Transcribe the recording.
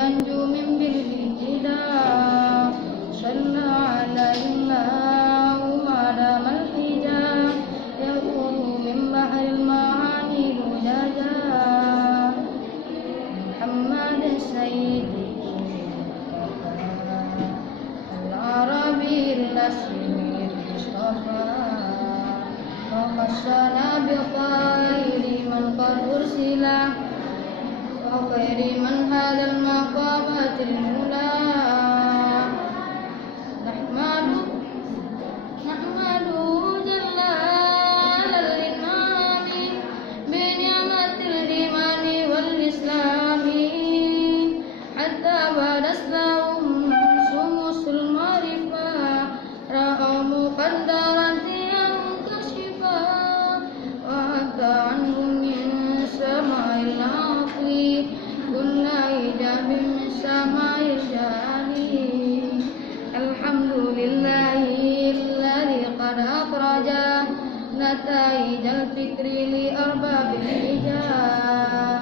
أنجم بالابتداء صلى عليه الله ما دام الحجاب يقول من بحر المعاني لجاجا محمد السيد العربي الأصيل المصطفى وخصنا بخير من قد أرسل وخير من هذا المقامات الأولى نحمده جل على الإنعام بنعمة الإيمان والإسلام حتى بدت لهم شموس المعرفة رأوا مقدرا منكشفا وحتى عنهم من سماء العقل كل إجاب من سماء الشان الحمد لله الذي قد أخرج نتائج الفكر لأرباب الحجاب